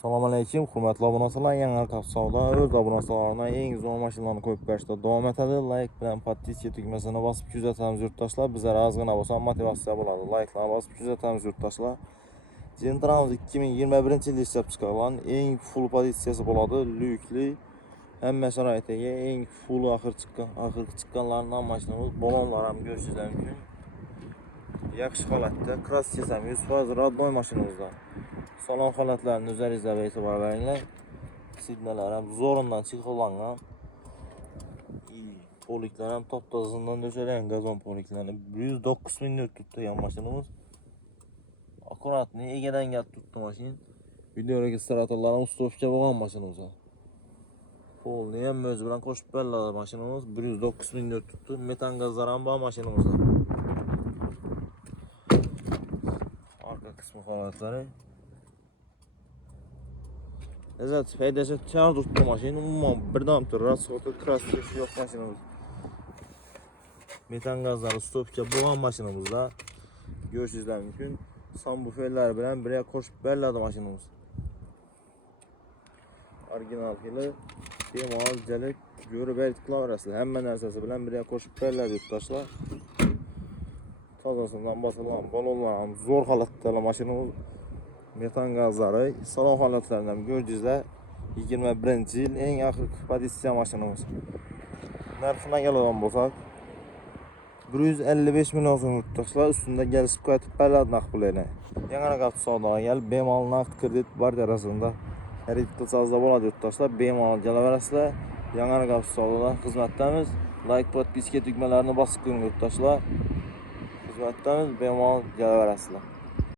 Assalomu alaykum, hurmatli obunachilar. Yangi Arqab savdo o'z obunachilariga eng zo'r mashinalarni qo'yib berishda davom etadi. Like bilan podpiska tugmasini bosib kuzatamiz yurtdoshlar. Bizlar ozgina bo'lsa motivatsiya bo'ladi. Like'larni bosib kuzatamiz yurtdoshlar. Gentrans 2021-yilda ishlab chiqarilgan eng full pozitsiyasi bo'ladi. Lyukli hamma sharoitiga eng full oxirgi chiqqanlardan mashinamiz. Balonlar ham ko'rishingiz mumkin. Yaxshi holatda, kraskasi ham 100% rodnoy mashinamizda. Salon holatlarini o'zingizga e'tibor beringlar. Signallar ham zo'rindan chig'langan. Poliklar ham top-tozadan döşərilən gazon poliklarni 109 ming nöt tuttu yan maşinimiz. Akkuratni egadan gap tuttu maşin. Video registratorlarini ustovka bo'lgan maşinamiz. Polni ham o'zi bilan qo'shib beriladi maşinamiz. 109 ming nöt tuttu. Metan gazlar ham bor maşinamizda. Arka qismi holatlari. Lezzat faydasi tayyor tuttu maşin. Umuman birdan tur rasxoti kraskasi yo'q maşinamiz. Metan gazları stopka bo'lgan mashinamizda ko'rishingiz mumkin. Subwooferlar bilan birga qo'shib beriladi mashinamiz. Original xili bemalol jalib yo'rib klavrasi hamma narsasi bilan birga qo'shib beriladi yurtdoshlar. Tozasidan bosilgan balonlar ham zo'r holatda mashinamiz. Metan gazlari salon holatlaridan ko'rdingizlar. 21-yil eng oxirgi pozitsiya mashinamiz. Narxini keladigan bo'lsak 155 milyon so'm yurtdoshlar ustunda kelishib qaytib beriladi naqd pulini. Yangi Arqab savdoga kelib bemalol naqd kredit barterasida xarid qilsangiz bo'ladi yurtdoshlar. Bemalol kelaverasizlar. Yangi Arqab savdoda xizmatdamiz. Like, podpiska tugmalarini bosib qo'ying yurtdoshlar. Xizmatdamiz, bemalol kelaverasizlar.